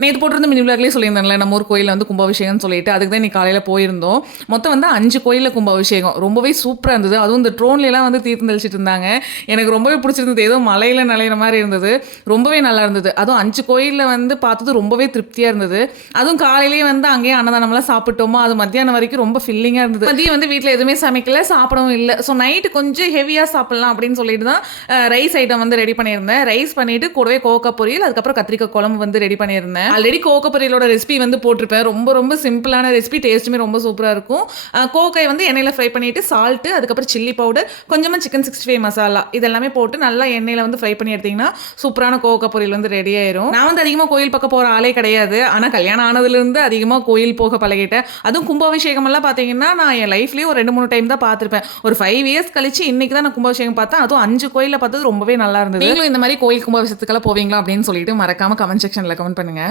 நேத்து போட்டிருந்த மினி விளாக்லேயே சொல்லியிருந்தேன்ல நம்ம ஊர் கோயிலில் வந்து கும்பாபிஷேகம்னு சொல்லிட்டு அதுக்கு தான் இன்னைக்கு காலையில் போயிருந்தோம். மொத்தம் வந்து 5 கோயிலில் கும்பாபிஷேகம் ரொம்பவே சூப்பராக இருந்தது. அதுவும் இந்த ட்ரோன்லாம் வந்து தீர்த்தம் தெளிச்சிட்டு இருந்தாங்க. எனக்கு ரொம்பவே பிடிச்சிருந்தது. ஏதோ மலையில் நனையிற மாதிரி இருந்தது. ரொம்பவே நல்லா இருந்தது. அதுவும் 5 கோயிலில் வந்து பார்த்தது ரொம்பவே திருப்தியாக இருந்தது. அதுவும் காலையிலேயே வந்து அங்கேயே அன்னதானம்லாம் சாப்பிட்டோமோ அது மத்தியானம் வரைக்கும் ரொம்ப ஃபில்லிங்காக இருந்தது. மதியம் வந்து வீட்டில் எதுவுமே சமைக்கல, சாப்பிடவும் இல்லை. ஸோ நைட்டு கொஞ்சம் ஹெவியாக சாப்பிட்லாம் அப்படின்னு சொல்லிட்டு தான் ரைஸ் ஐட்டம் வந்து ரெடி பண்ணியிருந்தேன். ரைஸ் பண்ணிட்டு கூடவே கோவக்காய் பொரியல், அதுக்கப்புறம் கத்திரிக்காய் குழம்பு வந்து ரெடி பண்ணியிருந்தேன். ஆல்ரெடி கோவக்காய் ரெசிபி வந்து போட்டிருப்பேன். ரொம்ப ரொம்ப சிம்பிளான ரெசிபி, டேஸ்ட்டுமே ரொம்ப சூப்பராக இருக்கும். கோவக்காய் வந்து எண்ணெயில் ஃப்ரை பண்ணிட்டு சால்ட்டு, அதுக்கப்புறம் சில்லி பவுடர், கொஞ்சமாக சிக்கன் 65 மசாலா இதெல்லாமே போட்டு நல்லா எண்ணெயில் வந்து ஃப்ரை பண்ணி எடுத்திங்கன்னா சூப்பரான கோவக்காய் பொரியல் வந்து ரெடி ஆயிரும். நான் வந்து அதிகமாக கோயில் பக்கம் போகிற ஆளே கிடையாது. ஆனால் கல்யாணம் ஆனதுலேருந்து அதிகமாக கோயில் போக பழகிட்டேன். அதுவும் கும்பாபிஷேகம் எல்லாம் பார்த்தீங்கன்னா நான் என் லைஃப்லேயே ஒரு 2-3 டைம் தான் பார்த்துருப்பேன். ஒரு 5 இயர்ஸ் கழிச்சு இன்னைக்கு தான் நான் கும்பாபிஷேகம் பார்த்தேன். அதுவும் 5 கோயிலில் பார்த்தது ரொம்பவே நல்லா இருந்தது. நீங்களும் இந்த மாதிரி கோயில் கும்பாபிஷேகத்துக்கெல்லாம் போவீங்களா அப்படின்னு சொல்லிட்டு மறக்காம கமெண்ட் செக்ஷனில் கமெண்ட் பண்ணுங்க.